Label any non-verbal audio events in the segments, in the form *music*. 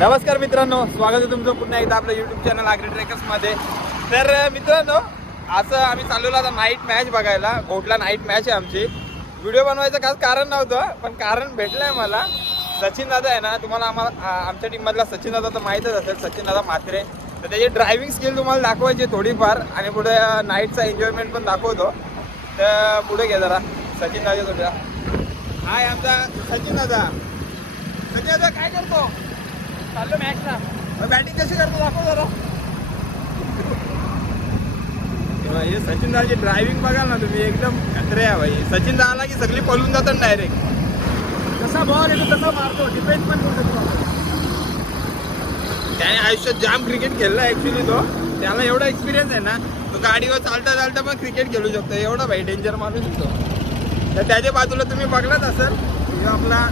नमस्कार मित्रांनो स्वागत आहे तुमचं पुन्हा एकदा आपल्या युट्यूब चॅनल आग्री ट्रेकर्समध्ये तर मित्रांनो असं आम्ही चाललेलो आता नाईट मॅच बघायला. घोटला नाईट मॅच आहे आमची. व्हिडिओ बनवायचं खास कारण नव्हतं पण कारण भेटलंय मला. सचिन दादा आहे ना तुम्हाला आम्हाला आमच्या टीममधला सचिन दादा तर माहीतच असेल सचिन दादा म्हात्रे. तर त्याची ड्रायव्हिंग स्किल तुम्हाला दाखवायची थोडीफार आणि पुढे नाईटचा एन्जॉयमेंट पण दाखवतो. तर पुढे घे जरा सचिन दादा तुझ्या. हाय आमचा सचिन दादा. सचिन दादा काय करतो? चाललो मॅचला बॅटिंग कशी करतो दाखव जरा. हे सचिन दाची ड्रायव्हिंग बघाल ना तुम्ही एकदम खतरे आहे भाई. सचिन दा आला की सगळी पळून जातात डायरेक्ट कसा बॉल येतो तसा मारतो डिपेंड पण करू शकतो. त्याने आयुष्यात जाम क्रिकेट खेळला ऍक्च्युली तो. त्याला एवढा एक्सपिरियन्स आहे ना तो गाडीवर चालता चालता पण क्रिकेट खेळू शकतो. एवढा भाई डेंजर माणूस आहे तो तर त्याच्या बाजूला तुम्ही बघलाच असेल आपला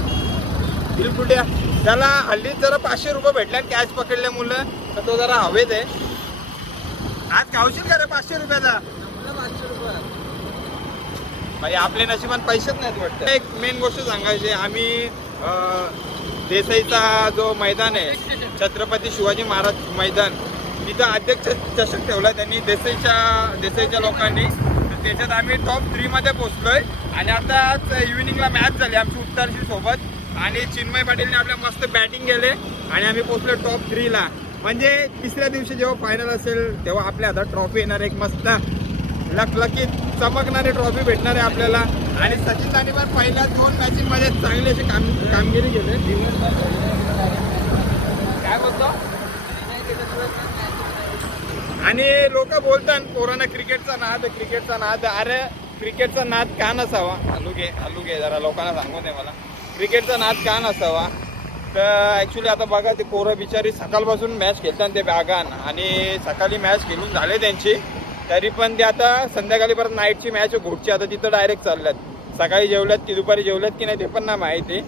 दिलकुट्या त्याला हल्ली जरा पाचशे रुपये भेटल्यात कॅच पकडल्यामुळं तर तो जरा हवेत आहे. आज गावशील का रे पाचशे रुपयाचा? भाई आपल्या नशिबात पैसेच नाहीत वाटतं. एक मेन गोष्ट सांगायची आम्ही देसाईचा जो मैदान आहे छत्रपती शिवाजी महाराज मैदान तिथं अध्यक्ष चषक ठेवला त्यांनी देसाईच्या देसाईच्या लोकांनी. तर त्याच्यात आम्ही टॉप थ्रीमध्ये पोचलोय आणि आता इव्हिनिंगला मॅच झाली आमची उत्तरशी सोबत. आणि चिन्मय पाटीलने आपल्या मस्त बॅटिंग केले आणि आम्ही पोहोचलो टॉप थ्रीला म्हणजे तिसऱ्या दिवशी जेव्हा फायनल असेल तेव्हा आपल्या हातात ट्रॉफी येणार एक मस्त लकलकीत चमकणारी ट्रॉफी भेटणार आहे आपल्याला. आणि सचिन दाने पण पहिल्या दोन मॅचिंगमध्ये चांगली अशी काम कामगिरी केली. काय बोलतो? आणि लोक बोलतात कोरोना क्रिकेटचा नाद क्रिकेटचा नाद. अरे क्रिकेटचा नाद का नसावा हलू घे हलू घे जरा लोकांना सांगू दे मला. क्रिकेटचा नाच का नसावा? तर ॲक्च्युली आता बघा ते पोरं बिचारी सकाळपासून मॅच खेळतात ते बॅगान. आणि सकाळी मॅच खेळून झाले त्यांची. तरी पण ते आता संध्याकाळी परत नाईटची मॅच घोटची. आता तिथं डायरेक्ट चालल्यात. सकाळी जेवल्यात की दुपारी जेवल्यात की नाही ते पण नाही माहिती.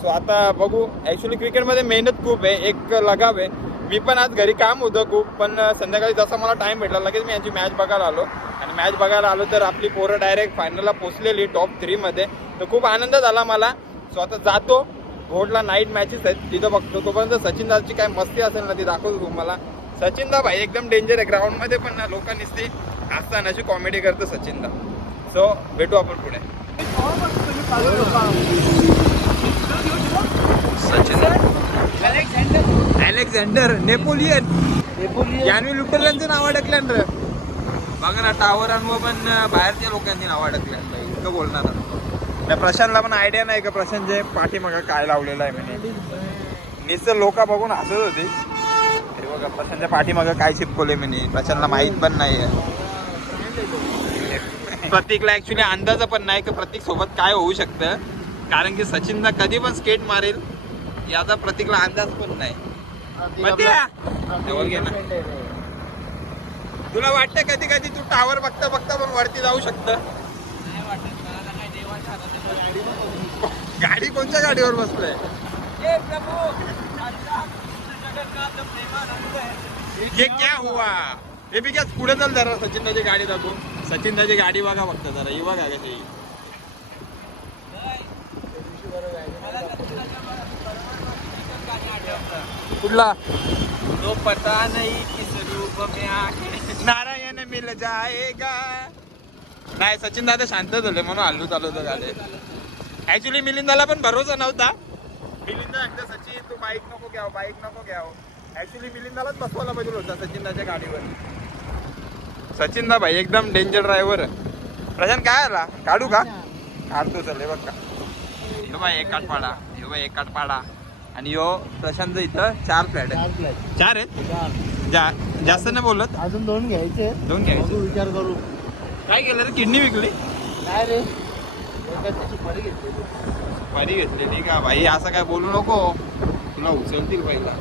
सो आता बघू. ॲक्च्युली क्रिकेटमध्ये मेहनत खूप आहे एक लगाव आहे. मी पण आज घरी काम होतं खूप पण संध्याकाळी जसा मला टाईम भेटला लगेच मी यांची मॅच बघायला आलो. आणि मॅच बघायला आलो तर आपली पोरं डायरेक्ट फायनलला पोचलेली टॉप थ्रीमध्ये तर खूप आनंद झाला मला. सो आता जातो. घोडला नाईट मॅचेस आहेत. तिथं बघतो. तोपर्यंत सचिन दाची काय मस्ती असेल ना ती दाखवतो तुम्हाला. सचिन दा भाई एकदम डेंजर आहे. ग्राउंडमध्ये पण ना लोकांनी ती हसताना अशी कॉमेडी करतं सचिन दा. सो भेटू आपण पुढे. सचिन अलेक्झांडर नेपोलियन यानवी लुटरल्यांचं नाव अडकल्यान रे बघा ना टावरांवर पण बाहेरच्या लोकांनी नाव अडकल्यान इतकं बोलणार नाही प्रशांतला पण आयडिया नाही का? प्रशांत जे पाठीमागं काय लावलेलं आहे म्हणजे नुसतं लोक बघून हसत होते. हे बघा प्रशांतच्या पाठीमागं काय चिपकवले म्हणे. प्रशांतला माहीत पण नाही प्रतीकला ऍक्च्युली अंदाज पण नाही की प्रतीक सोबत काय होऊ शकतं. कारण की सचिनला कधी पण स्केट मारेल याचा प्रतीकला अंदाज पण नाही. तुला वाटतं कधी कधी तू टावर बघता बघता पण वरती जाऊ शकत? गाडी कोणत्या गाडीवर बसलोय? ये क्या हुआ हे बी क्या पुढे चल जरा. सचिन दाची गाडी दाखवू. सचिन दाची गाडी बघा फक्त जरा. ही बघा कशी कुठला? तो पता नाही नारायण मिल जाएगा। नाही सचिन दादा शांत झाले म्हणून हल्लू चालवतो गाडी. ऍक्च्युली मिलिंदाला पण भरोसा नव्हता. मिलिंदा एकदा सचिन तू बाईक नको घ्याव बाईक नको घ्याव. ऍक्च्युली मिलिंदालाच बसवायला पाहिजे होता सचिन दाच्या गाडीवर. सचिन दा भाई एकदम डेंजर ड्रायव्हर प्रशांत काय आला? काढू का? काढतो चल बघ का. हे बाय एक काठ पाडा. हे बाय एक काठ पाडा. आणि यो प्रशांत इथं चार फ्लॅट आहेत. चार आहेत? जा जास्त नाही बोलत. अजून दोन घ्यायचे. दोन घ्यायचे. विचार करू. काय केलं रे? किडनी विकली? काय रे? सुपारी घेतली सुपारी घेतलेली. का? भाई असं काय बोलू नको. तुला उचलतील पहिला.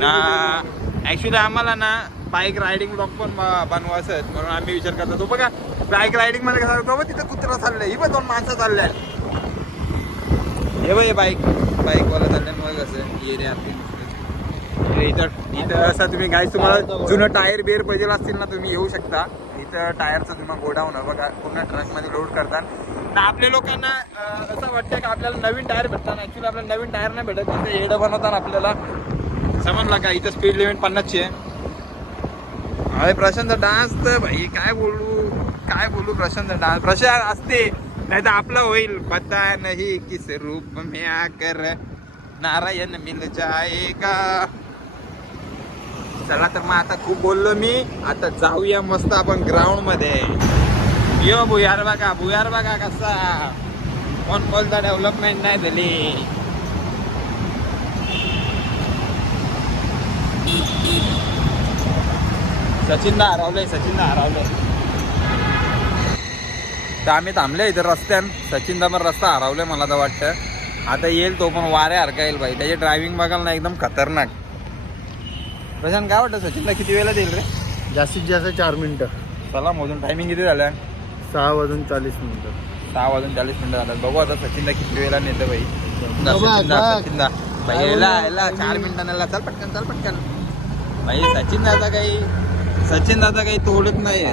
ना ऍक्च्युली आम्हाला ना बाईक रायडिंग ब्लॉग पण बनवायचं म्हणून आम्ही विचार करतो. तो बघा बाईक रायडिंगमध्ये कसं बाबा तिथं कुत्रा चाललंय. ही पण दोन माणसं चालल्या हे बघ बाईक बाईकवाला चाललंय मग कसं ये रे आपली इथं इथं असं तुम्ही गाईस तुम्हाला जुनं टायर बेर पाहिजे असतील ना तुम्ही येऊ शकता. इथं टायरचं तुम्हाला गोडाऊन बघा पूर्ण ट्रकमध्ये लोड करतात. तर आपल्या लोकांना असं वाटतं की आपल्याला नवीन टायर भेटतात. ॲक्च्युली आपल्याला नवीन टायर नाही भेटत. तिथे येडं बनवताना आपल्याला. समजला का? इथं स्पीड लिमिट पन्नासची आहे. अरे प्रशांत डान्स तर भाई काय बोलू? काय बोलू प्रशांत डान्स प्रशांत असते नाही तर आपलं होईल. पता नाही किस रूप में आकर नारायण मिल जाएगा. चला तर मग आता खूप बोललो मी. आता जाऊया मस्त आपण ग्राउंडमध्ये. यो भुयार बघा भुयार बघा कसा. कोण बोलता डेव्हलपमेंट नाही झाली. सचिनला हरवलंय सचिनला हरवलंय. तर आम्ही थांबले इथे रस्त्यान. सचिनदा पण रस्ता हरवलाय मला तर वाटतं. आता येईल तो पण वाऱ्यासारखा येईल भाई त्याची ड्रायव्हिंग बघायला ना एकदम खतरनाक. प्रशांत काय वाटतं? सचिनला किती वेळेला देईल रे? जास्तीत जास्त चार मिनिटं. चला मोजून टायमिंग किती झालं सहा वाजून चाळीस मिनिटं. सहा वाजून चाळीस मिनिटं झालं बघू आता सचिनला किती वेळेला नेतं बघ, बघ. बोलू? याला चार मिनिटांना चल पटकन चल पटकन. भाई सचिन दादा काही सचिन दादा काही तोडत नाही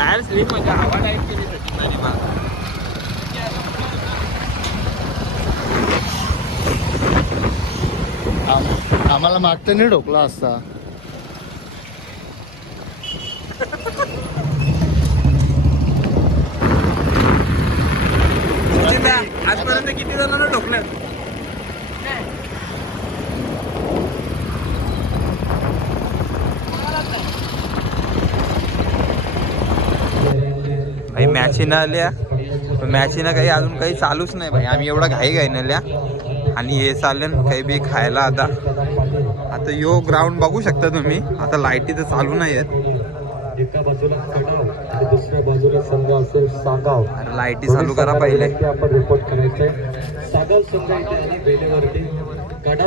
टायर स्लिप म्हणजे हवा टाईप केली सचिन दाने मला आम- आम्हाला मागतं नाही ढोकला असता. आजपर्यंत किती जणांना ठोकलं भाई मॅचीनं आल्या. मॅचीनं काही अजून काही चालूच नाही भाई. आम्ही एवढा घाई घाई नेल्या आणि हे चाललं काही बी खायला आता. आता यो ग्राउंड बघू शकता तुम्ही. आता लाईटी तर चालू नाही आहेत. एका बाजूला दुसऱ्या बाजूला संघ असेल सागाव. लाईटी चालू करा पहिले. आपण रिपोर्ट करायचंय. सागाव संघ इथे वेळेवरती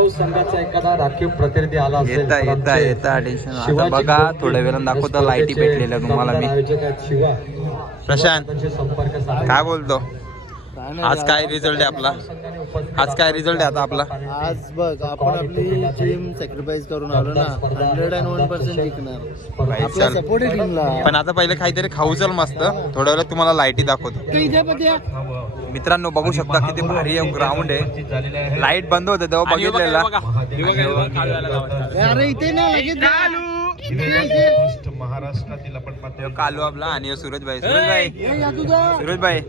संघाचा एखादा राखीव प्रतिनिधी आला असेल येता येता येता बघा थोड्या वेळानं दाखवतो लाईटी पेटलेल्या तुम्हाला मी. आयोजक शिवा. प्रशांत. काय बोलतो आज काय रिझल्ट आहे आपला आज काय रिझल्ट आहे आता आपला आज बघ आपण आपली टीम सॅक्रिफाईस करून आलो ना हंड्रेड अँड वन पर्सेंट जिंकणार टीमला पण आता पहिले काहीतरी खाऊ चल मस्त थोड्या वेळात तुम्हाला लाईटी दाखवतो मित्रांनो बघू शकता किती भारी ग्राउंड आहे लाइट बंद होते तेव्हा बघितलेला अरे इथे ना लगेच महाराष्ट्रातील आपण मात्र कालू आपला आणि सूरज भाई. सूरज भाई. सूरज भाई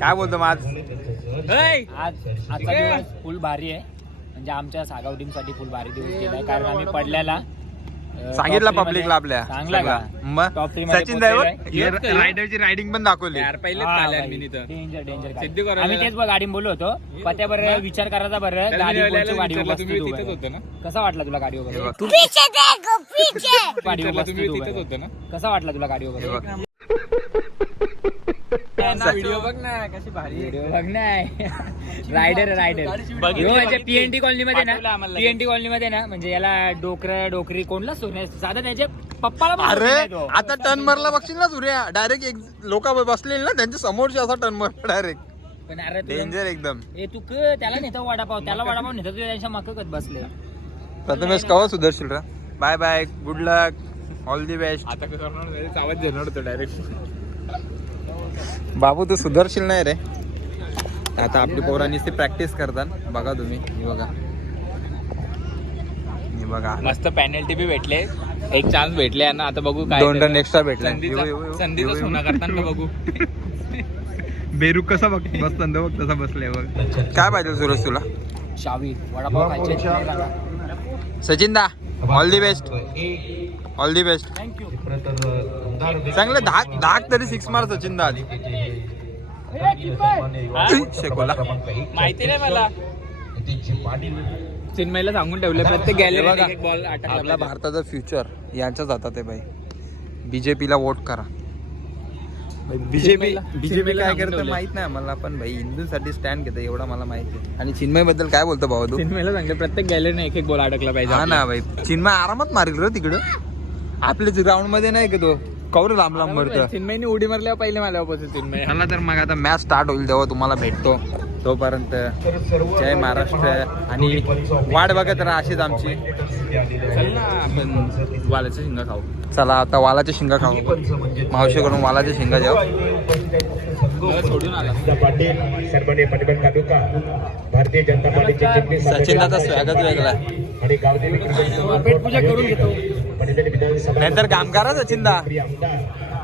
काय बोलतो मग आज? आज आजचा दिवस फुल भारी आहे. म्हणजे आमच्या सागाव टीमसाठी फुल भारी दिवस गेलाय कारण आम्ही पडल्याला सांगितलं पब्लिकला आपल्या चांगला का? मग Top three मध्ये सचिन ड्रायव्हर? पोहोचलेला आहे. रायडरची रायडिंग पण दाखवली. हा, गाडी. आम्ही तेच बघ गाडी बोललो होतो. पत्या बरं विचार करायचा बरं. गाडी कोणची गाडी बरं. कसा वाटला तुला गाडी हे वगैरे बघ. पीछे देखो पीछे गाडी तू बरं. कसा वाटला तुला गाडी वगैरे. व्हिडिओ बघ ना कशी भारी व्हिडिओ बघ ना. *laughs* रायडर रायडर म्हणजे पीएनटी कॉलनी मध्ये ना पीएनटी कॉलनी मध्ये ना म्हणजे याला डोकर डोकरी कोणला सोन्या साधा त्याच्या पप्पाला पण अरे सोन्या. आता टर्न मारला बघशील ना सूर्या. डायरेक्ट एक लोक बसलेले ना त्यांच्या समोरचे असा टर्न मारला डायरेक्ट पण अरे डेंजर एकदम. ए तू क त्याला नेतो वडापाव त्याला वडापाव नेतो तू त्यांच्या माग बसले. प्रथमेश कवा सुदर्शील रा? Bye bye good luck all the best आता आवाज देणार होतो डायरेक्ट बाबू तू सुधरशील नाही रे. आता आपली पोरांनी ते प्रॅक्टिस करतात. बघा तुम्ही हे बघा. हे बघा. मस्त पॅनल्टी बी भेटले. एक चान्स भेटले ना आता बघू काय दोन टन एक्स्ट्रा भेटला. संधीचा संधीचा सोना करताना बघू. बेरू कसा बघ बसताना बघ तसा बसलाय बघ. काय पाहिजे सुरज तुला? शावी. वडापाव खायचे सचिन दा all the best all the best चांगलं दहा दहा तरी सिक्स मार सचिन दा आधी. शेकोला. माहिती नाही मला. चिन्मयला सांगून ठेवले प्रत्येक बघा, गॅलरी बॉल अटकला भारताचं फ्युचर यांच्याच हातात आहे भाई बीजेपीला वोट करा. बीजेपी बीजेपी काय करतं. माहीत नाही मला पण भाई हिंदूसाठी स्टँड घेतं एवढं मला माहिती आहे. आणि चिन्मयबद्दल काय बोलतो भाऊ तू? चिन्मयला सांगले प्रत्येक गॅलरीने एक एक बॉल अटकला पाहिजे हा ना भाई चिन्मय आरामात मारेल रे तिकडं. आपल्याच ग्राउंडमध्ये नाही का तो? कौर लांब लांब मरतं चिन्मयनी उडी मारल्यावर पहिले मला चिन्मय. चला तर मग आता मॅच स्टार्ट होईल तेव्हा तुम्हाला भेटतो. तोपर्यंत जय महाराष्ट्र आणि वाट बघत राहा अशीच आमची चल ना आपण वालाचं शिंगा खाऊ चला आता वालाचे शिंगा खाऊ मावशीकडून वालाचे शिंगा चिटणीस सचिन दादा स्वागत वेगळा नाहीतर कामकार सचिन दा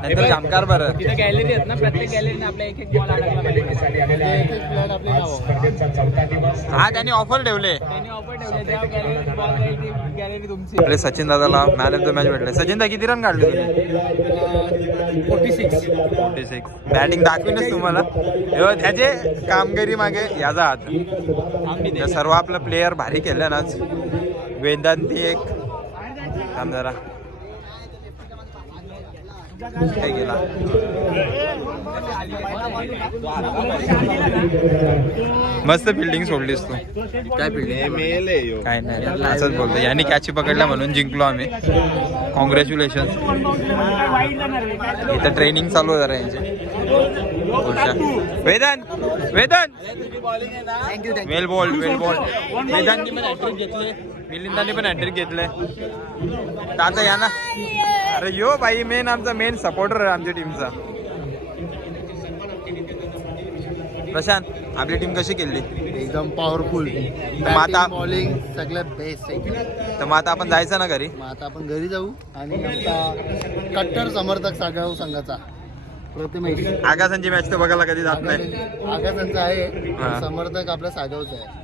नाहीतर कामकार बरं. तिथं गॅलरी आहेत ना प्रत्येक गॅलरीने आपल्या एक एक बॉल अडकला पाहिजे आज स्पर्धेचा चौथा दिवस. हा त्यांनी ऑफर ठेवले. त्यांनी ऑफर ठेवले. जेव्हा गॅलरी बॉल जाईल ती गॅलरी तुमची. आपले सचिन दादाला मॅन ऑफ द मॅच भेटले सचिन दा किती रन काढले तुम्ही? Forty six forty six batting दाखवीनच तुम्हाला त्याचे कामगिरी मागे याचा हात. सर्व आपलं प्लेयर भारी केलं ना आज. वेदांती एक. थांब जरा. काय गेला. मस्त फिल्डिंग सोडलीस तू. काय फिल्डिंग काय नाही असंच बोलतो यांनी कॅची पकडला म्हणून जिंकलो आम्ही. कॉंग्रॅच्युलेशन इथं ट्रेनिंग चालू जरा यांची. वेदन वेदन वेल बॉल वेल बॉल वेदांनी पण हॅट्रिक घेतले. मिलिंदानी पण हॅट्रिक घेतले. आता या ना. अरे यो भाई मेन आमचा मेन सपोर्टर आहे आमच्या टीमचा प्रशांत आपली टीम कशी केली एकदम पॉवरफुल आता- बॉलिंग सगळ्यात बेस्ट आहे. तर मग आता आपण जायचं ना घरी? मग आता आपण घरी जाऊ. आणि आमचा कट्टर समर्थक सागाव संघाचा. आकाशांची मॅच तर बघायला कधी जात नाही. आकाशांचा आहे. समर्थक आपल्या सागावचा आहे.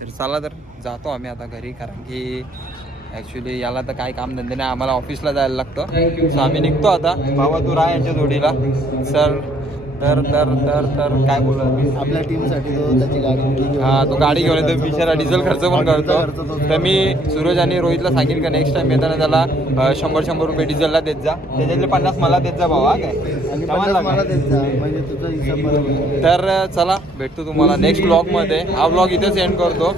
तर चला तर जातो आम्ही आता घरी कारण की ॲक्च्युली याला तर काय काम धंदे नाही. आम्हाला ऑफिसला जायला लागतं. सो आम्ही निघतो आता. बाबा तू राहा यांच्या जोडीला. सर तर तर तर तर काय बोलत आपल्या टीमसाठी तो त्याची गाडी हा तो गाडी घेऊन येतो. बिचारा डिझेल खर्च पण करतो. तर मी सूरज आणि रोहितला सांगेन का नेक्स्ट टाइम येताना त्याला शंभर शंभर रुपये डिझेलला देत जा. त्याच्यातले पन्नास मला देत जा भावा काय? म्हणजे तर चला भेटतो तुम्हाला नेक्स्ट ब्लॉगमध्ये हा ब्लॉग इथेच एंड करतो.